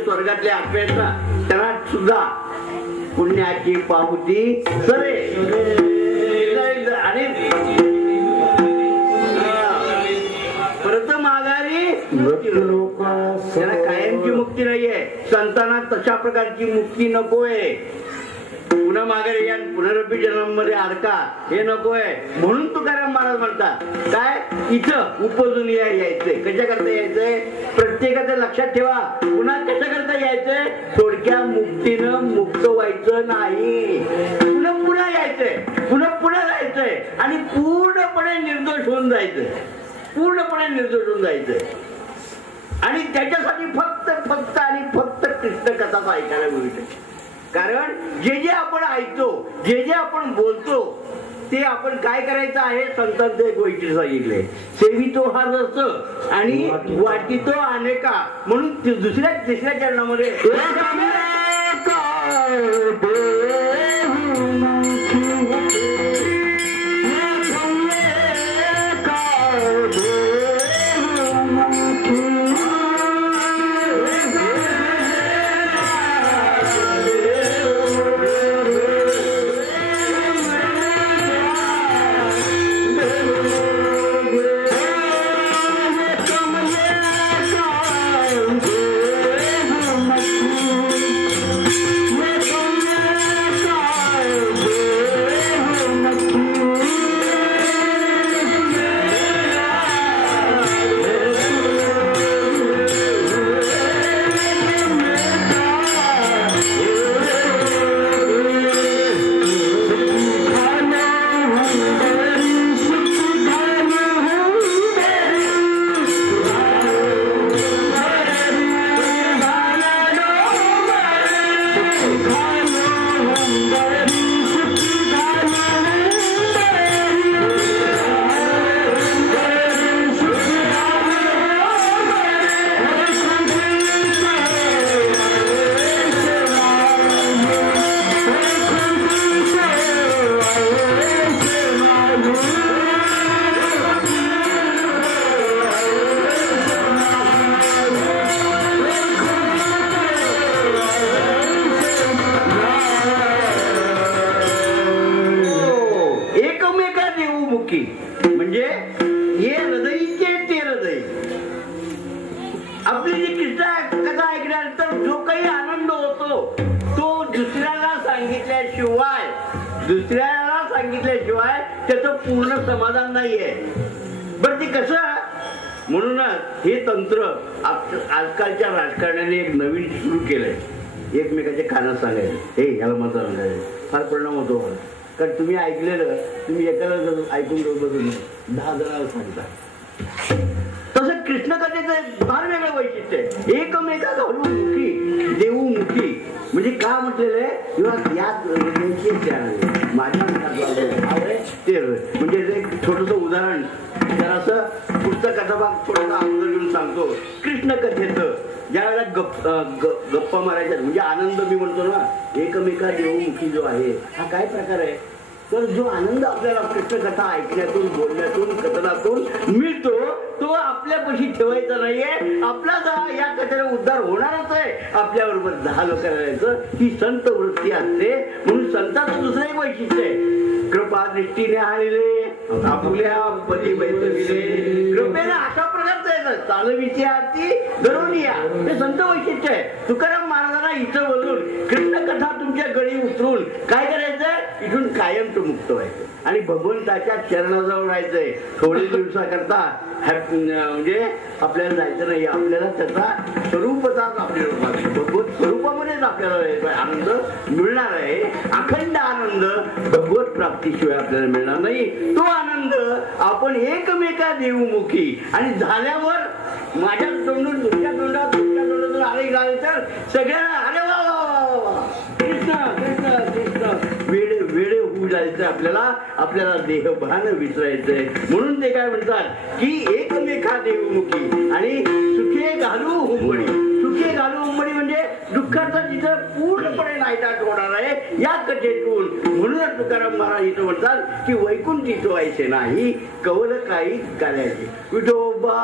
स्वर्गातले आत्मे आहेत ना त्यांना सुद्धा पुण्याची पाहुती सरे. आणि परत माघारी त्यांना कायमची मुक्ती नाहीये. संतांना तशा प्रकारची मुक्ती नकोय. पुन्हा माघारी या पुनरपी जन्मामध्ये अडका हे नकोय. म्हणून तुकाराम महाराज म्हणतात काय, इथं उपजून यायचंय. कशा करता यायचंय, प्रत्येकाचं लक्षात ठेवा. पुन्हा कशा करता यायचंय, थोडक्या मुक्तीनं मुक्त व्हायचं नाही. पुन्हा यायचंय, पुन्हा जायचंय आणि पूर्णपणे निर्दोष होऊन जायचंय. पूर्णपणे निर्दोष होऊन जायचंय. आणि त्याच्यासाठी फक्त आणि फक्त कृष्ण कथाच ऐकायला मिळते. कारण जे आपण ऐकतो, जे आपण बोलतो, ते आपण काय करायचं आहे, संतांचं एक वैशिष्ट्य सांगितले, सेवितो हा रस आणि वाटितो अनेका. म्हणून दुसऱ्या तिसऱ्या चरणामध्ये सांगितल्याशिवाय दुसऱ्याला सांगितल्याशिवाय त्याचं पूर्ण समाधान नाहीये. बरं ते कसं? म्हणूनच हे तंत्र आजकालच्या राजकारण्याने एक नवीन सुरू केलंय. एकमेकाच्या कानात सांगायचं, हे ह्याला मत फार परिणाम होतो. कारण तुम्ही ऐकलेलं तुम्ही एकाला ऐकून बघून 10 जणांना सांगता. तसं कृष्ण कथेचं फार वेगळं वैशिष्ट्य आहे. एकमेका घालून मुखी देऊ मुखी म्हणजे का म्हटलेलं आहे? माझ्या ते म्हणजे एक छोटस उदाहरण जरासं पुस्तकाचा भाग थोडासा अगोदर घेऊन सांगतो. कृष्ण कथेचं ज्या वेळेला गप्पा मारायच्या म्हणजे आनंद मी म्हणतो ना, एकमेका देवमुखी जो आहे हा काय प्रकार आहे? तर जो आनंद आपल्याला कृष्णकथा ऐकण्यातून बोलण्यातून कथनातून मिळतो तो आपल्यापाशी ठेवायचा नाहीये. आपला या कथेला उद्धार होणारच आहे. आपल्याबरोबर 10 लोक करायचं ही संत वृत्ती असते. म्हणून संताचं दुसरं एक वैशिष्ट्य आहे. कृपा दृष्टीने आलेले आपुल्या पदी बैठविले कृपेने अशा प्रकारचं येतं. चालविची आरती धरून या हे संत वैशिष्ट्य आहे. तुकाराम महाराजांना इथं बोलून कृष्णकथा तुमच्या गळी उतरून काय करायचंय? इथून कायम मुक्त व्हायचं आणि भगवंताच्या चरणाजवळ राहायचंय. थोडे दिवसाकरता म्हणजे आपल्याला जायचं नाही. आपल्याला त्याचा स्वरूपचाच आपल्याला भगवत स्वरूपामध्येच आपल्याला आनंद मिळणार आहे. अखंड आनंद भगवत प्राप्तीशिवाय आपल्याला मिळणार नाही. तो आनंद आपण एकमेका देवमुखी आणि झाल्यावर माझ्या तोंडून तुमच्या तोंडात आले गाय तर सगळ्यांना अरे वा कृष्ण कृष्ण कृष्ण वेडे वेडे होऊ जायचं. आपल्याला देहभान विसरायचंय. म्हणून ते काय म्हणतात की एकमेका देवमुखी आणि सुखे घालू हुंबडी. सुखे घालू हुंबडी म्हणजे दुःखाचा जिथं पूर्णपणे नायनाट होणार आहे या कथेतून. म्हणूनच तुकाराम महाराज इथं म्हणतात की वैकुंठी व्हायचे नाही कवल काही करायचे. विठोबा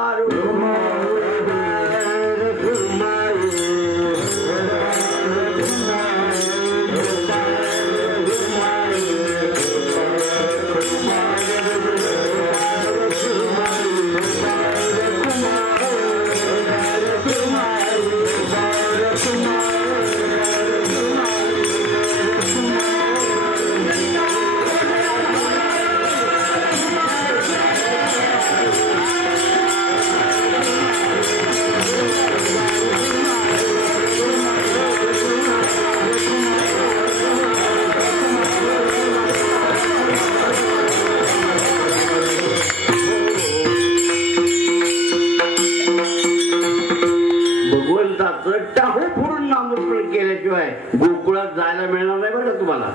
टाहू फोडून नामस्मरण केल्याशिवाय गोकुळात जायला मिळणार नाही बरं का तुम्हाला.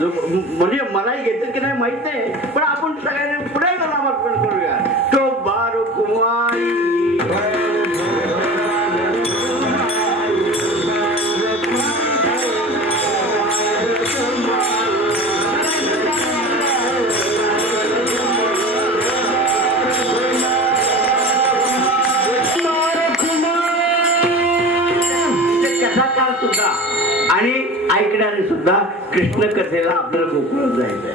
म्हणजे मलाही घेतं की नाही माहित नाही पण आपण सगळ्यांनी पुढे नामस्मरण करूया. तो बार कुमारी आणि ऐकणारे सुद्धा कृष्ण कथेला आपल्याला गोकुळात जायचंय.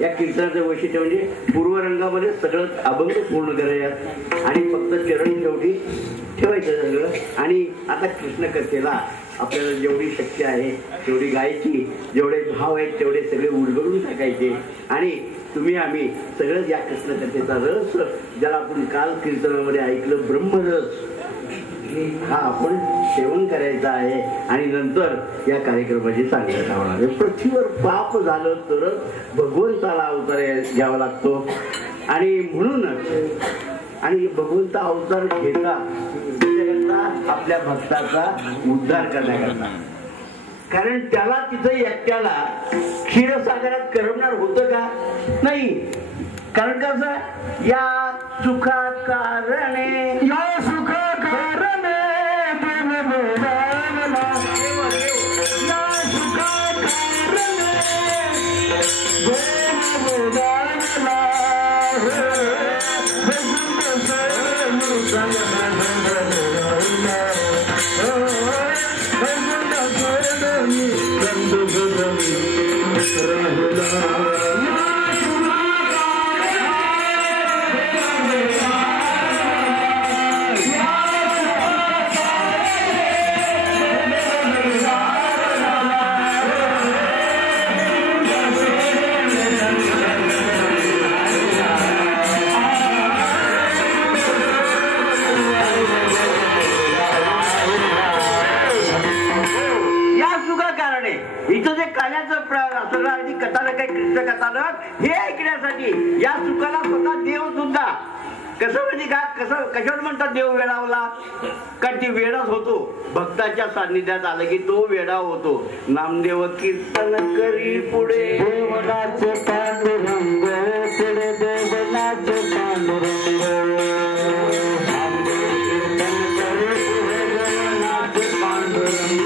या कीर्तनाचं वैशिष्ट्य म्हणजे पूर्वरंगामध्ये सगळं अभंग पूर्ण करायचं आणि फक्त चरण शेवटी ठेवायचं सगळं. आणि आता कृष्ण कथेला आपल्याला जेवढी शक्य आहे तेवढी गायची, जेवढे भाव आहेत तेवढे सगळे उलगडून टाकायचे. आणि तुम्ही आम्ही सगळं या कृष्ण कथेचा रस ज्याला आपण काल कीर्तनामध्ये ऐकलं ब्रह्मरस हा आपण सेवन करायचं आहे. आणि नंतर या कार्यक्रमाची सांगण्यात होणार आहे. पृथ्वीवर पाप झालं तरच भगवंताला अवतार घ्यावा लागतो. आणि म्हणूनच आणि भगवंत अवतार घेता आपल्या भक्ताचा उद्धार करण्याकरता. कारण त्याला तिथं एकट्याला क्षीरसागरात करमणार होतं का? नाही. कारण कसं या सुखा कारणे या सुखा कारणे काल्याचं आणि कथानक आहे कृष्ण कथानक हे ऐकण्यासाठी या सुखाला स्वतः देव सुद्धा कसं म्हणजे का कशावर म्हणतात देव वेडावला कारण ती वेडाच होतो भक्ताच्या सान्निध्यात आलं की तो वेडा होतो नामदेव कीर्तन करी पुढे देवनाचे पांडुरंग पुढे देवनाचे पांडुरंग नामदेव कीर्तन करी पुढे देवनाचे पांडुरंग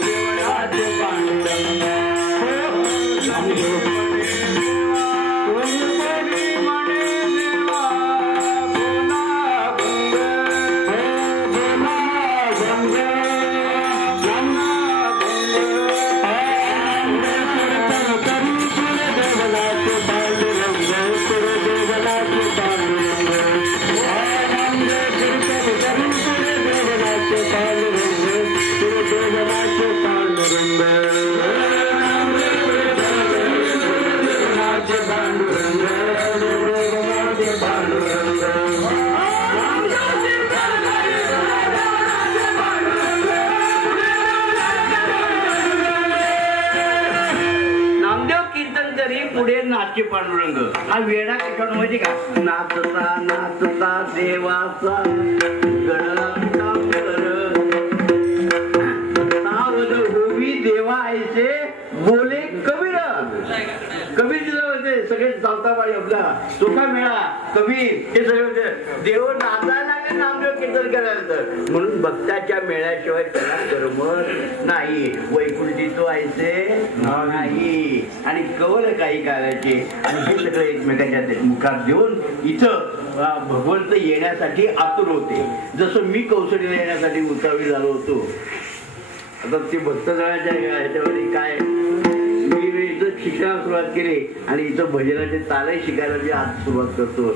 देवनाचे पांडुरंग पुढे नाचे पांडुरंग हा वेडा कशावर माहिती का नाचता नाचता देवाचा गणला होवी देवा आयचे बोले कबीर कबीर दिलं होते सगळे चालता पाहिजे आपला सुखा मेळा कबीर हे सगळे होते देव नाचायला लागले नामदेव कीर्तन करायला तर म्हणून भक्ताच्या मेळ्याशिवाय त्याला करमत नाही वैकुंठी तो आयचे नाही आणि कवल काही काळाचे आणि हे सगळं एकमेकांच्या मुखात देऊन इथं भगवंत येण्यासाठी आतुर होते जसं मी कौशल्य येण्यासाठी उतावी झालो होतो आता ते भक्तजनाच्या ह्याच्यामध्ये काय मी इथं शिक्षणाला सुरुवात केली आणि इथं भजनाचे तालही शिकायला मी आज सुरुवात करतो